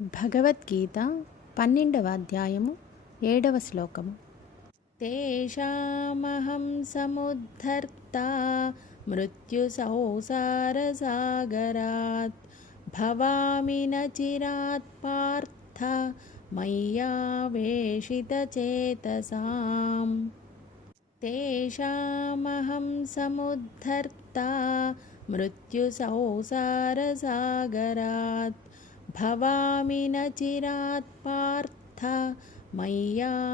భగవద్గీత పన్నెండవ అధ్యాయము ఏడవ శ్లోకము. తేషామహం సముద్ధర్త మృత్యు మృత్యుసంసారసాగరాత్ భవామి నచిరాత్ పార్థ మయ్యావేషితచేతసాం తేషామహం సముద్ధర్త మృత్యు మృత్యుసంసారసాగరాత్ भवामि न चिरात् पार्थ मय्यावेशितचेतसां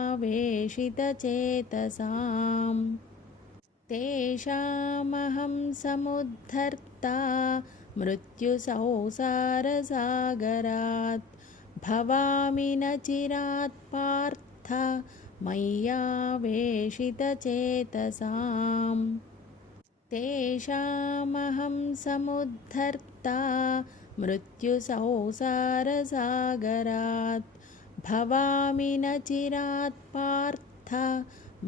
तेषामहं समुद्धर्ता मृत्युसंसारसागरात्। भवामि न चिरात् पार्थ मय्यावेशितचेतसां तेषामहं समुद्धर्ता मृत्युसंसारसागरात् भवामि न चिरात् पार्थ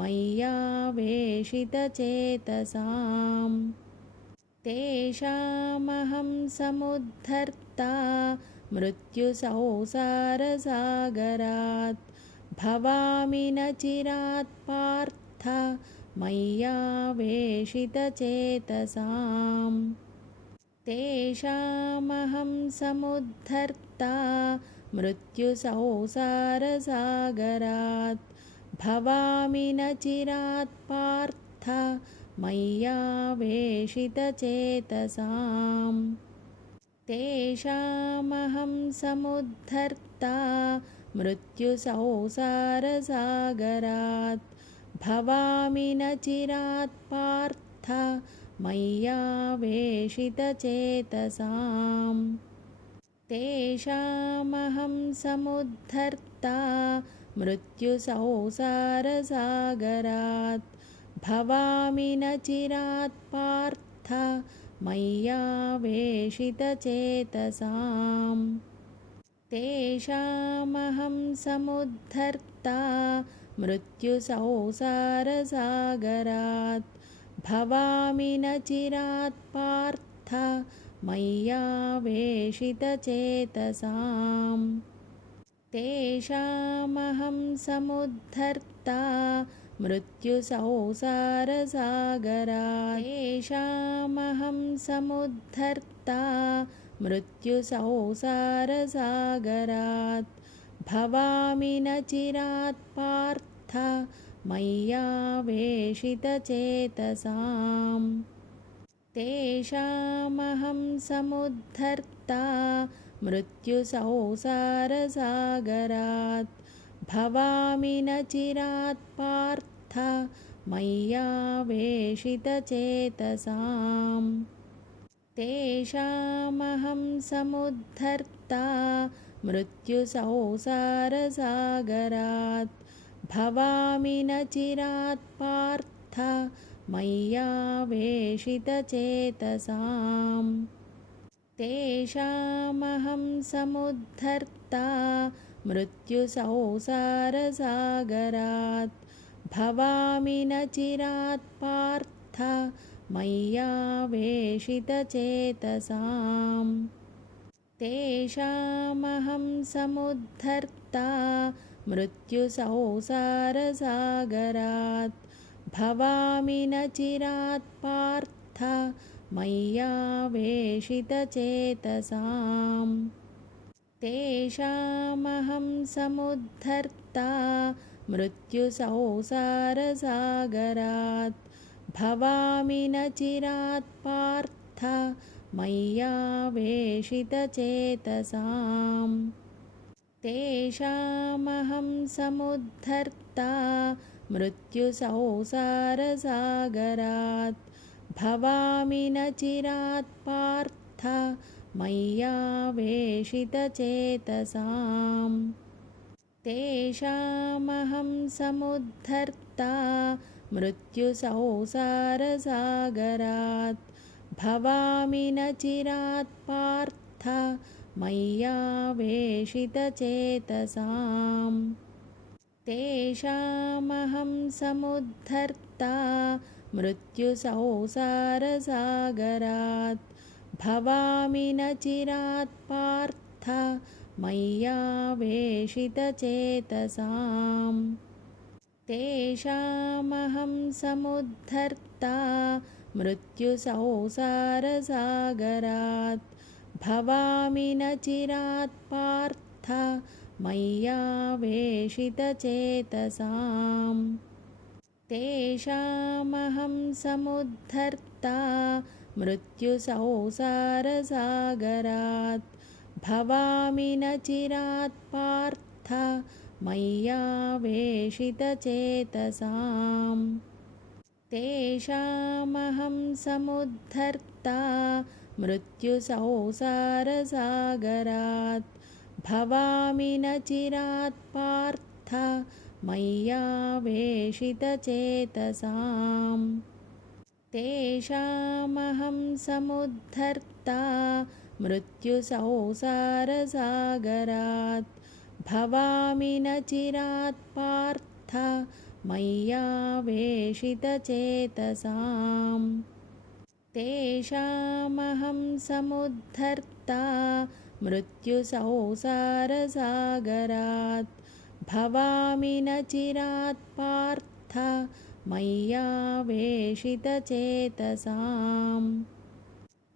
मय्यावेशितचेतसां तेषामहं समुद्धर्ता मृत्युसंसारसागरात् भवामि न चिरात् पार्थ मय्यावेशितचेतसाम् तेषामहं समुद्धर्ता मृत्युसंसारसागरात् भवामि न चिरात् पार्थ मय्यावेशितचेतसां तेषामहं समुद्धर्ता मृत्युसंसारसागरात् भवामि न चिरात् पार्थ मय्यावेशितचेतसां तेषामहं समुद्धर्ता मृत्युसंसारसागरात्। भवामि न चिरात् पार्थ मय्यावेशितचेतसां तेषामहं समुद्धर्ता मृत्युसंसारसागरात् भवामि न चिरात् पार्थ मय्यावेशितचेतसां तेषामहं समुद्धर्ता मृत्युसंसारसागरात् तेषामहं समुद्धर्ता मृत्युसंसारसागरात्। भवामि न चिरात् पार्थ मय्यावेशितचेतसां तेषामहं समुद्धर्ता मृत्युसंसारसागरात्। भवामि न चिरात् पार्थ मय्यावेशितचेतसां तेषामहं समुद्धर्ता मृत्युसंसारसागरात् भवामि न चिरात् पार्थ मय्यावेशितचेतसां तेषामहं समुद्धर्ता मृत्युसंसारसागरात्। भवामि न चिरात् पार्थ मय्यावेशितचेतसां तेषामहं समुद्धर्ता मृत्युसंसारसागरात् भवामि न चिरात् पार्थ मय्यावेशितचेतसां तेषामहं समुद्धर्ता मृत्युसंसारसागरात् भवामि न चिरात् पार्थ मय्यावेशितचेतसाम् तेषामहं समुद्धर्ता मृत्युसंसारसागरात् भवामि न चिरात् पार्थ मय्यावेशितचेतसां तेषामहं समुद्धर्ता मृत्युसंसारसागरात् भवामि न चिरात् पार्थ मय्यावेशितचेतसां तेषामहं समुद्धर्ता मृत्युसंसारसागरात्। भवामि न चिरात् पार्थ मय्यावेशितचेतसाम्। तेषामहं समुद्धर्ता मृत्युसंसारसागरात् भवामि न चिरात् पार्थ मय्यावेशितचेतसाम् तेषामहं समुद्धर्ता मृत्युसंसारसागरात्। भवामि न चिरात् पार्थ मय्यावेशितचेतसाम् तेषामहं समुद्धर्ता मृत्युसंसारसागरात् भवामि न चिरात् पार्थ मय्यावेशितचेतसाम्। तेषामहं समुद्धर्ता मृत्युसंसारसागरात् भवामि न चिरात् पार्थ मय्यावेशितचेतसाम् तेषामहं समुद्धर्ता मृत्युसंसारसागरात् भवामि न चिरात् पार्थ मय्यावेशितचेतसाम्।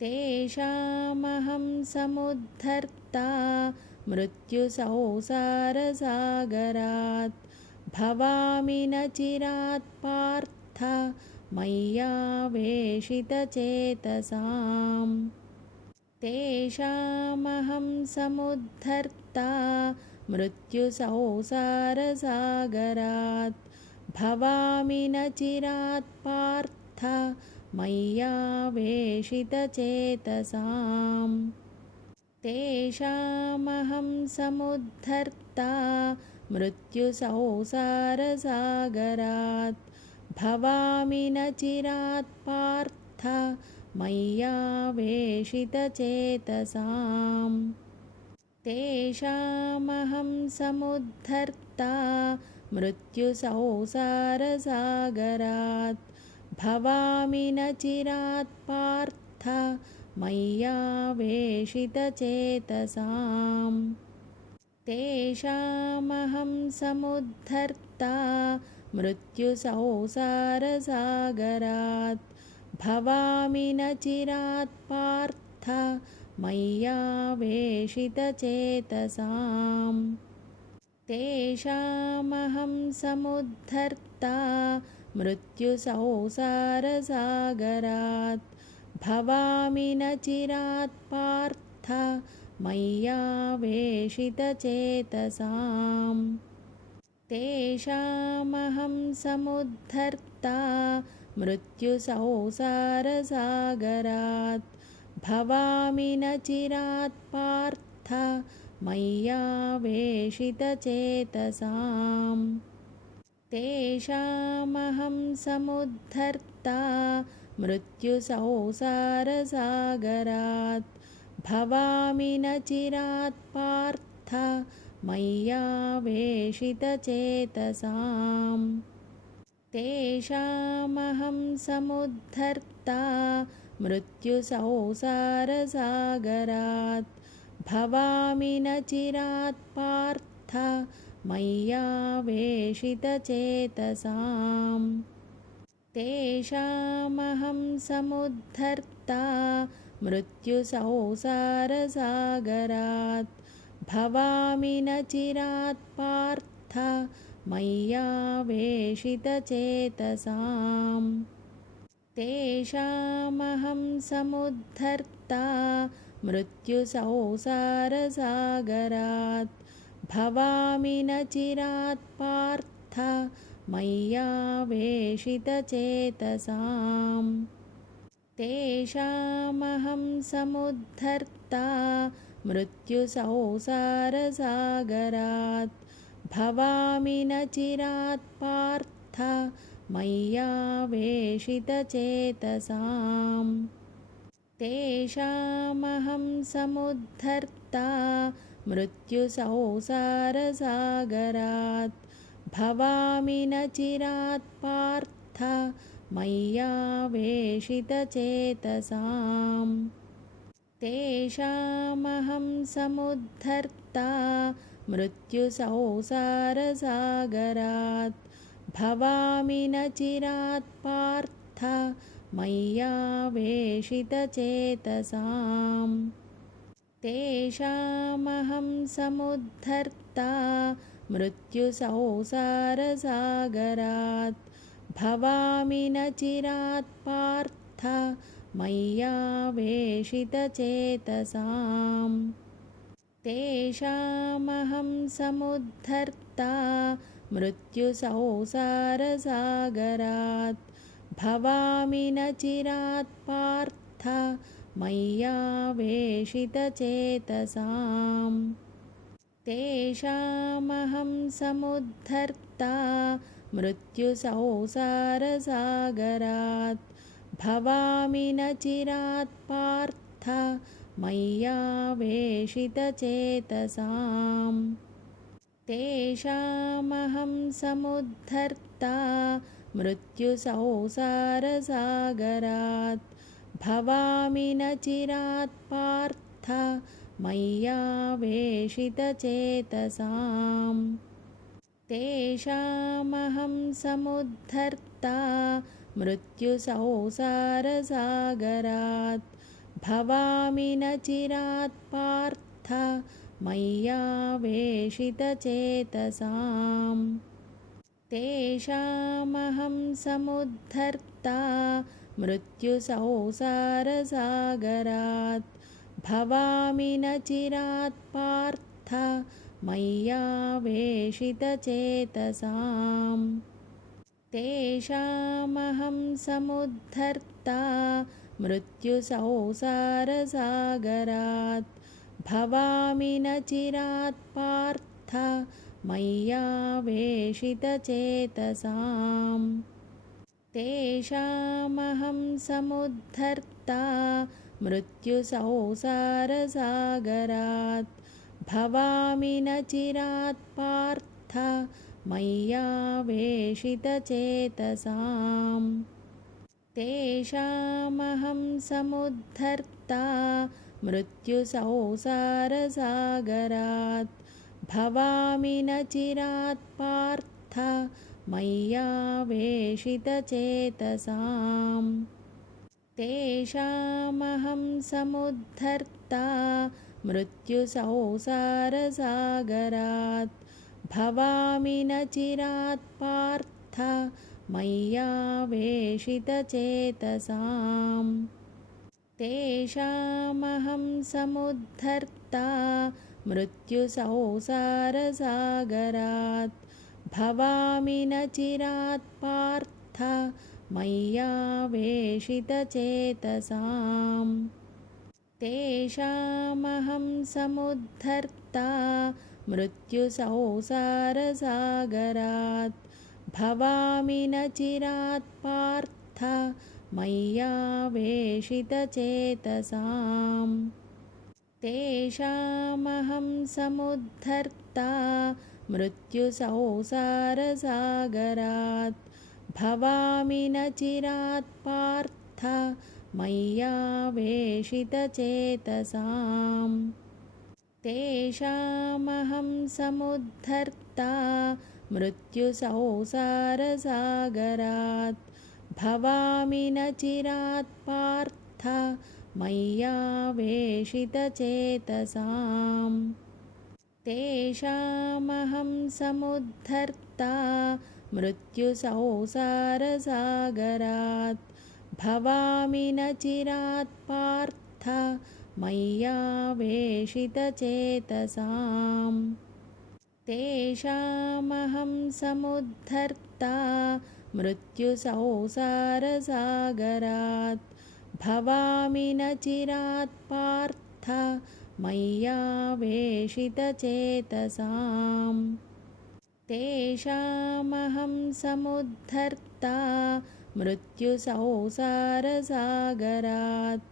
तेषामहं समुद्धर्ता मृत्युसंसारसागरात् भवामि न चिरात् पार्थ मय्यावेशितचेतसाम्। तेषामहं समुद्धर्ता मृत्युसंसारसागरात्। भवामि न चिरात् पार्थ मय्यावेशितचेतसाम्। तेषामहं समुद्धर्ता मृत्युसंसारसागरात् भवामि न चिरात् पार्थ मय्यावेशितचेतसाम्। तेषामहं समुद्धर्ता मृत्युसंसारसागरात्। भवामि न चिरात् पार्थ मय्यावेशितचेतसाम्। तेषामहं समुद्धर्ता मृत्युसंसारसागरात् भवामि न चिरात् पार्थ मय्यावेशितचेतसाम्। तेषामहं समुद्धर्ता मृत्युसंसारसागरात् भवामि न चिरात् पार्थ मय्यावेशितचेतसाम् तेषामहं समुद्धर्ता मृत्युसंसारसागरात् भवामि न चिरात् पार्थ मय्यावेशितचेतसाम्। तेषामहं समुद्धर्ता मृत्युसंसारसागरात् भवामि न चिरात् पार्थ मय्यावेशितचेतसाम्। तेषामहं समुद्धर्ता मृत्युसंसारसागरात्। भवामि न चिरात् पार्थ मय्यावेशितचेतसाम्। तेषामहं समुद्धर्ता मृत्युसंसारसागरात् भवामि न चिरात् पार्थ मय्यावेशितचेतसाम् तेषामहं समुद्धर्ता मृत्युसंसारसागरात्। भवामि न चिरात् पार्थ मय्यावेशितचेतसाम् तेषामहं समुद्धर्ता मृत्युसंसारसागरात् भवामि न चिरात् पार्थ मय्यावेशितचेतसाम्। तेषामहं समुद्धर्ता मृत्युसंसारसागरात् भवामि न चिरात् पार्थ मय्यावेशितचेतसाम् तेषामहं समुद्धर्ता मृत्युसंसारसागरात् भवामि न चिरात् पार्थ मय्यावेशितचेतसाम्। तेषामहं समुद्धर्ता मृत्युसंसारसागरात् भवामि न चिरात् पार्थ मय्यावेशितचेतसाम्। तेषामहं समुद्धर्ता मृत्युसंसारसागरात्। भवामि न चिरात् पार्थ मय्यावेशितचेतसाम्। तेषामहं समुद्धर्ता मृत्युसंसारसागरात् भवामि न चिरात् पार्थ मय्यावेशितचेतसाम्। तेषामहं समुद्धर्ता मृत्युसंसारसागरात्। भवामि न चिरात् पार्थ मय्यावेशितचेतसाम्। तेषामहं समुद्धर्ता मृत्युसंसारसागरात् भवामि न चिरात् पार्थ मय्यावेशितचेतसाम्। तेषामहं समुद्धर्ता मृत्युसंसारसागरात् भवामि न चिरात् पार्थ मय्यावेशितचेतसाम् तेषामहं समुद्धर्ता मृत्युसंसारसागरात्। भवामि न चिरात् पार्थ मय्यावेशितचेतसाम् तेषामहं समुद्धर्ता मृत्युसंसारसागरात्। भवामि न चिरात् पार्थ मय्यावेशितचेतसाम्। तेषामहं समुद्धर्ता मृत्युसंसारसागरात्। भवामि न चिरात् पार्थ मय्यावेशितचेतसाम्। तेषामहं समुद्धर्ता मृत्युसंसारसागरात् भवामि न चिरात् पार्थ मय्यावेशितचेतसाम्। तेषामहं समुद्धर्ता मृत्युसंसारसागरात्। भवामि न चिरात् पार्थ मय्यावेशितचेतसाम्। तेषामहं समुद्धर्ता मृत्युसंसारसागरात् भवामि न चिरात् पार्थ मय्यावेशितचेतसाम्। तेषामहं समुद्धर्ता मृत्युसंसारसागरात् भवामि न चिरात् पार्थ मय्यावेशितचेतसाम् तेषामहं समुद्धर्ता मृत्युसंसारसागरात् भवामि न चिरात् पार्थ मय्यावेशितचेतसाम्। तेषामहं समुद्धर्ता मृत्युसंसारसागरात् भवामि न चिरात् पार्थ मय्यावेशितचेतसाम्। तेषामहं समुद्धर्ता मृत्युसंसारसागरात्। भवामि न चिरात् पार्थ मय्यावेशितचेतसाम्। तेषामहं समुद्धर्ता मृत्युसंसारसागरात्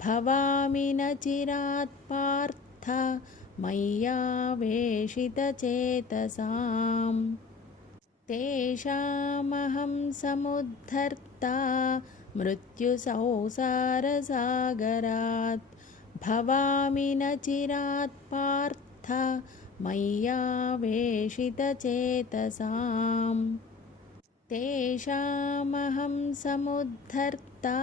भवामि न चिरात् पार्थ मय्यावेशितचेतसाम्। तेषामहं समुद्धर्ता मृत्युसंसारसागरात्। भवामि न चिरात् पार्थ मय्यावेशितचेतसाम्। तेषामहं समुद्धर्ता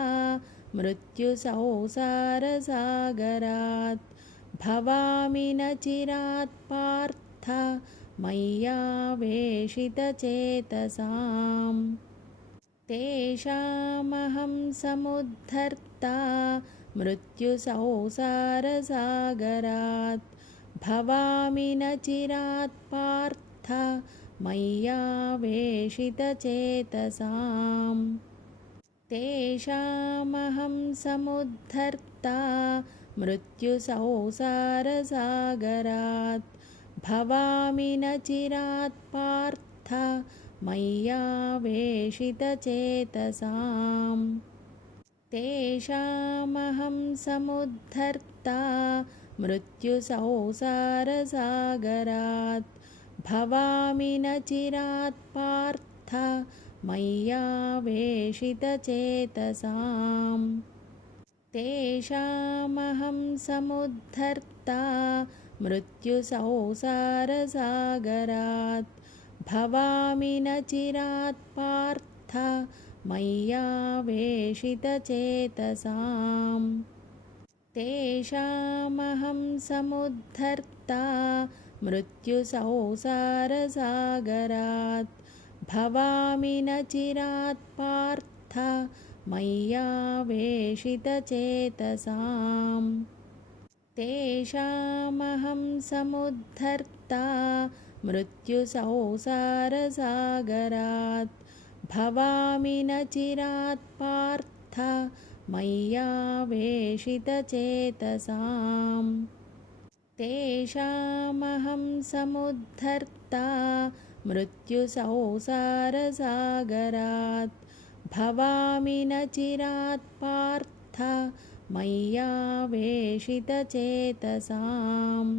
मृत्युसंसारसागरात् भवामि न चिरात् पार्थ मय्यावेशितचेतसाम्। तेषामहं समुद्धर्ता मृत्युसंसारसागरात् भवामि न चिरात् पार्थ मय्यावेशितचेतसाम् तेषामहं समुद्धर्ता मृत्युसंसारसागरात् भवामि न चिरात् पार्थ मय्यावेशितचेतसाम्। तेषामहं समुद्धर्ता मृत्युसंसारसागरात् भवामि न चिरात् पार्थ मय्यावेशितचेतसाम्। तेषामहं समुद्धर्ता मृत्युसंसारसागरात्। भवामि न चिरात् पार्थ मय्यावेशितचेतसाम्। तेषामहं समुद्धर्ता मृत्युसंसारसागरात् भवामि न चिरात् पार्थ मय्यावेशितचेतसाम्। तेषामहं समुद्धर्ता मृत्युसंसारसागरात्। भवामि न चिरात् पार्थ मय्यावेशितचेतसाम्। तेषामहं समुद्धर्ता मृत्युसंसारसागरात् भवामि न चिरात् पार्थ मय्यावेशितचेतसाम्।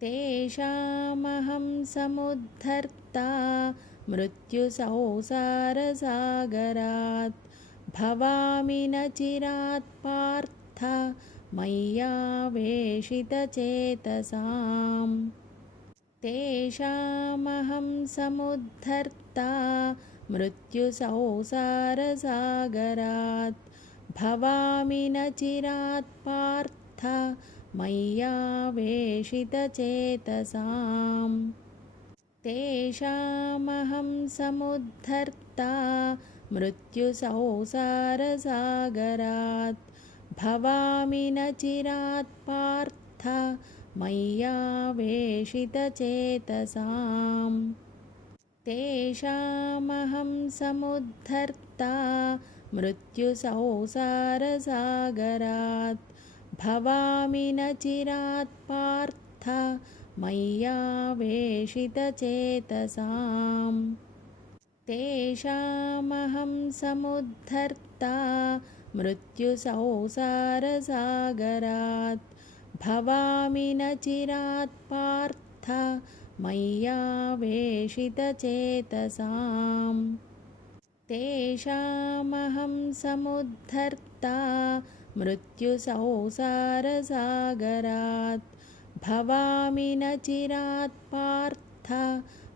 तेषामहं समुद्धर्ता मृत्युसंसारसागरात् भवामि न चिरात् पार्थ मय्यावेशितचेतसाम् तेषामहं समुद्धर्ता मृत्युसंसारसागरात् भवामि न चिरात् पार्थ मय्यावेशितचेतसाम्। तेषामहं समुद्धर्ता मृत्युसंसारसागरात् भवामि न चिरात् पार्थ मय्यावेशितचेतसाम्। तेषामहं समुद्धर्ता मृत्युसंसारसागरात्। भवामि न चिरात् पार्थ मय्यावेशितचेतसाम्। तेषामहं समुद्धर्ता मृत्युसंसारसागरात् भवामि न चिरात् पार्थ मय्यावेशितचेतसाम्। तेषामहं समुद्धर्ता मृत्युसंसारसागरात्। भवामि न चिरात् पार्थ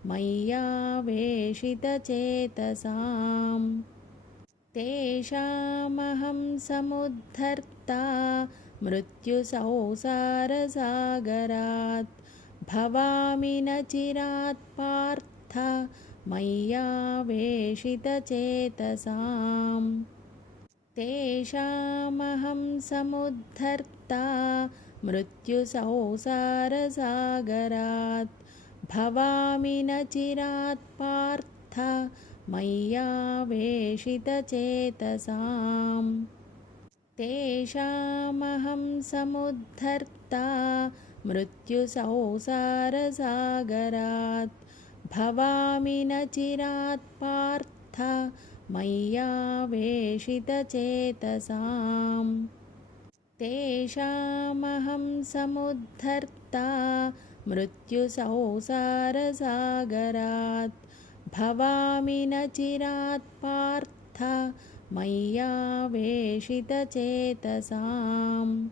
मय्यावेशितचेतसाम्। तेषामहं समुद्धर्ता मृत्युसंसारसागरात् भवामि न चिरात् पार्थ मय्यावेशितचेतसाम् तेषामहं समुद्धर्ता मृत्युसंसारसागरात् भवामि न चिरात् पार्थ मय्यावेशितचेतसाम् तेषामहं समुद्धर्ता मृत्युसंसारसागरात् भवामि न चिरात् पार्थ मय्यावेशितचेतसाम्। तेषामहं समुद्धर्ता मृत्युसंसारसागरात् भवामि न चिरात् पार्थ मय्यावेशितचेतसाम्।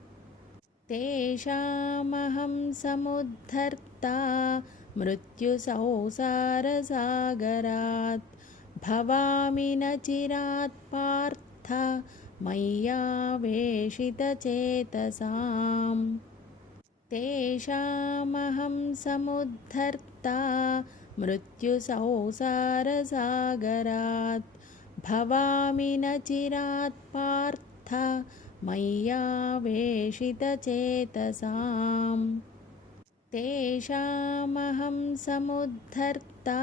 तेषामहं समुद्धर्ता मृत्युसंसारसागरात्। भवामि न चिरात् पार्थ मय्यावेशितचेतसाम्। तेषामहं समुद्धर्ता मृत्युसंसारसागरात् भवामि न चिरात् पार्थ मय्यावेशितचेतसाम् तेषामहं समुद्धर्ता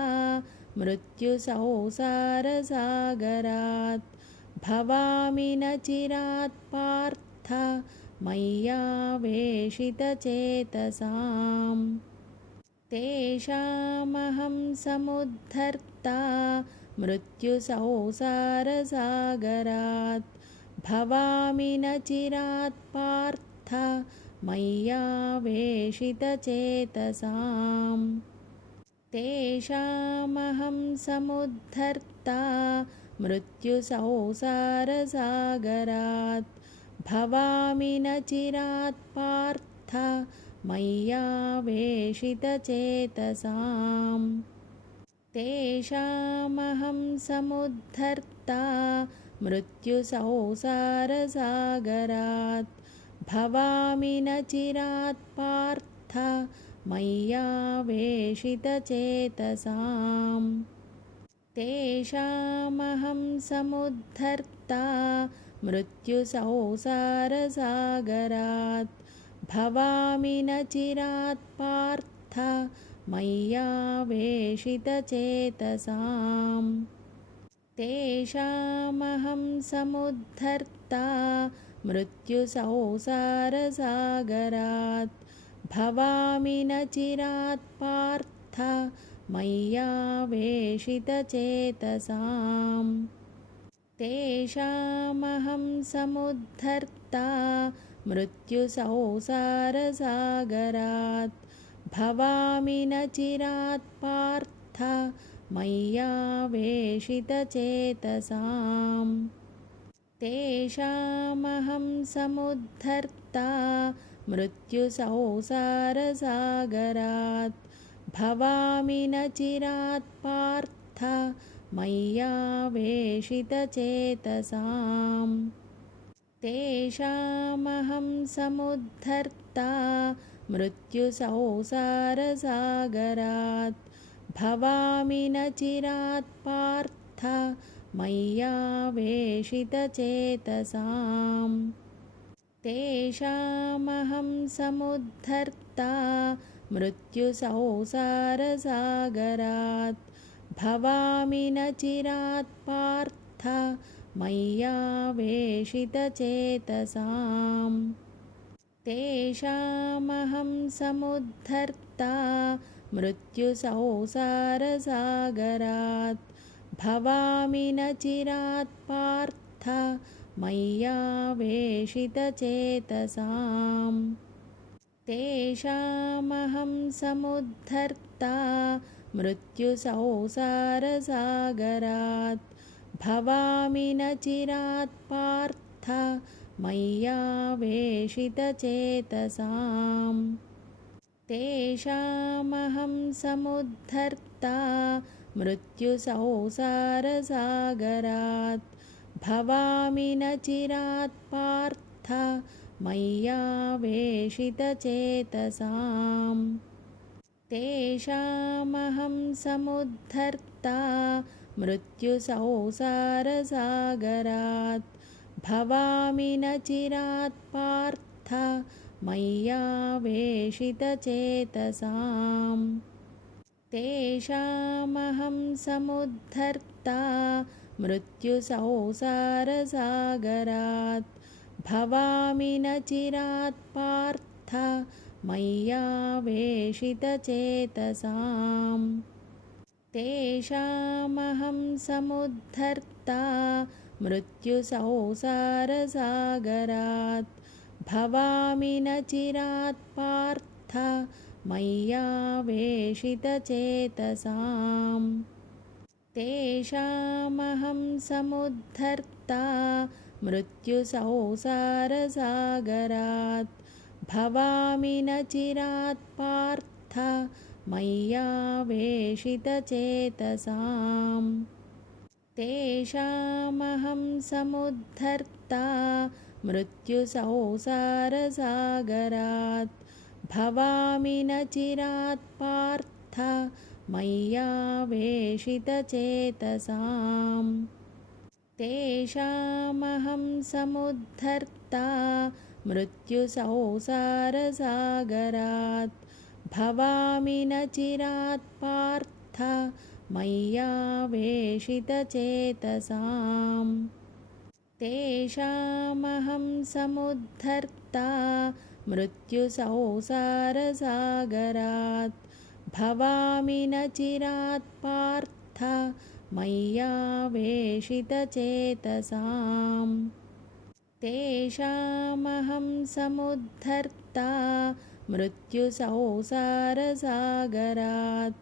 मृत्युसंसारसागरात्। भवामि न चिरात् पार्थ मय्यावेशितचेतसाम् तेषामहं समुद्धर्ता मृत्युसंसारसागरात् भवामि न चिरात् पार्थ मय्यावेशितचेतसाम्। तेषामहं समुद्धर्ता मृत्युसंसारसागरात् भवामि न चिरात् पार्थ मय्यावेशितचेतसाम् तेषामहं समुद्धर्ता मृत्युसंसारसागरात् भवामि न चिरात् पार्थ मय्यावेशितचेतसाम्। तेषामहं समुद्धर्ता मृत्युसंसारसागरात् भवामि न चिरात् पार्थ मय्यावेशितचेतसाम्। तेषामहं समुद्धर्ता मृत्युसंसारसागरात्। भवामि न चिरात् पार्थ मय्यावेशितचेतसाम्। तेषामहं समुद्धर्ता मृत्युसंसारसागरात् भवामि न चिरात् पार्थ मय्यावेशितचेतसाम् तेषामहं समुद्धर्ता मृत्युसंसारसागरात्। भवामि न चिरात् पार्थ मय्यावेशितचेतसाम् तेषामहं समुद्धर्ता मृत्युसंसारसागरात् भवामि न चिरात् पार्थ मय्यावेशितचेतसाम्। तेषामहं समुद्धर्ता मृत्युसंसारसागरात् भवामि न चिरात् पार्थ मय्यावेशितचेतसाम् तेषामहं समुद्धर्ता मृत्युसंसारसागरात् भवामि न चिरात् पार्थ मय्यावेशितचेतसाम्। तेषामहं समुद्धर्ता मृत्युसंसारसागरात् भवामि न चिरात् पार्थ मय्यावेशितचेतसाम्। तेषामहं समुद्धर्ता मृत्युसंसारसागरात्। भवामि न चिरात् पार्थ मय्यावेशितचेतसाम्। तेषामहं समुद्धर्ता मृत्युसंसारसागरात् भवामि न चिरात् पार्थ मय्यावेशितचेतसाम् तेषामहं समुद्धर्ता मृत्युसंसारसागरात्। भवामि न चिरात् पार्थ मय्यावेशितचेतसाम् तेषामहं समुद्धर्ता मृत्युसंसारसागरात् भवामि न चिरात् पार्थ मय्यावेशितचेतसाम्। तेषामहं समुद्धर्ता मृत्युसंसारसागरात् भवामि न चिरात् पार्थ मय्यावेशितचेतसाम्। तेषामहं समुद्धर्ता मृत्युसंसारसागरात्। भवामि न चिरात् पार्थ मय्यावेशितचेतसाम्। तेषामहं समुद्धर्ता मृत्युसंसारसागरात् भवामि न चिरात् पार्थ मय्यावेशितचेतसाम्। तेषामहं समुद्धर्ता मृत्युसंसारसागरात्। भवामि न चिरात् पार्थ मय्यावेशितचेतसाम्। तेषामहं समुद्धर्ता मृत्युसंसारसागरात्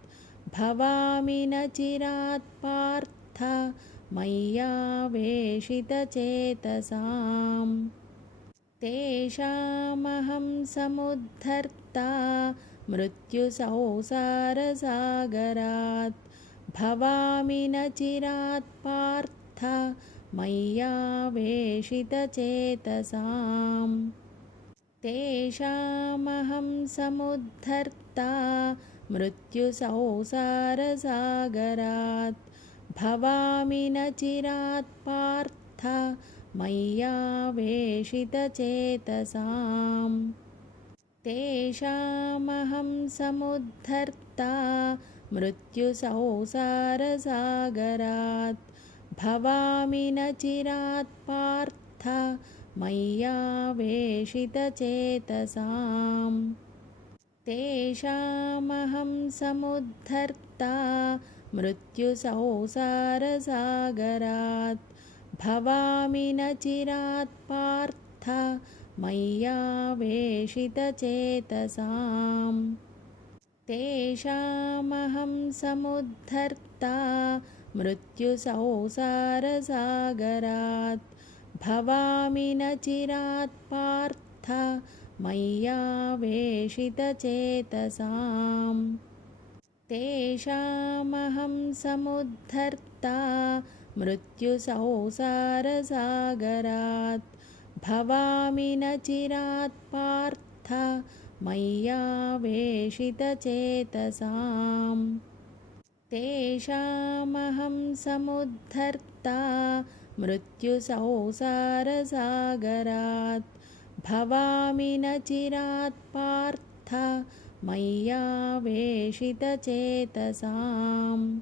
भवामि न चिरात् पार्थ मय्यावेशितचेतसाम्। तेषामहं समुद्धर्ता मृत्युसंसारसागरात् भवामि न चिरात् पार्थ मय्यावेशितचेतसाम् तेषामहं समुद्धर्ता मृत्युसंसारसागरात् भवामि न चिरात् पार्थ मय्यावेशितचेतसाम्। तेषामहं समुद्धर्ता मृत्युसंसारसागरात् भवामि न चिरात् पार्थ मय्यावेशितचेतसाम्। तेषामहं समुद्धर्ता मृत्युसंसारसागरात्। भवामि न चिरात् पार्थ मय्यावेशितचेतसाम्। तेषामहं समुद्धर्ता मृत्युसंसारसागरात् भवामि न चिरात् पार्थ मय्यावेशितचेतसाम् तेषामहं समुद्धर्ता मृत्युसंसारसागरात्। भवामि न चिरात् पार्थ मय्यावेशितचेतसाम् तेषामहं समुद्धर्ता मृत्युसंसारसागरात् भवामि न चिरात् पार्थ मय्यावेशितचेतसाम्।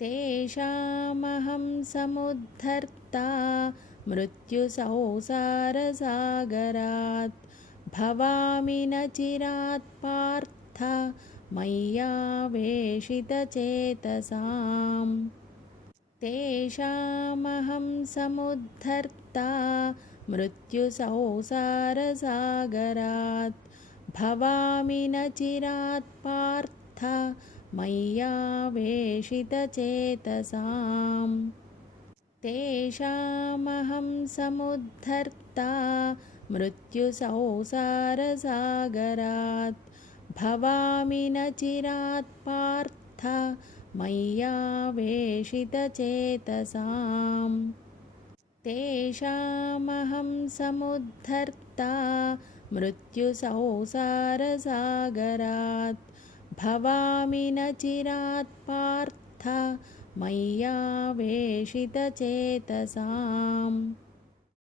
तेषामहं समुद्धर्ता मृत्युसंसारसागरात् भवामि न चिरात् पार्थ मय्यावेशितचेतसाम् तेषामहं समुद्धर्ता मृत्युसंसारसागरात् भवामि न चिरात् पार्थ मय्यावेशितचेतसाम्। तेषामहं समुद्धर्ता मृत्युसंसारसागरात् भवामि न चिरात् पार्थ मय्यावेशितचेतसाम्। तेषामहं समुद्धर्ता मृत्युसंसारसागरात्। भवामि न चिरात् पार्थ मय्यावेशितचेतसाम्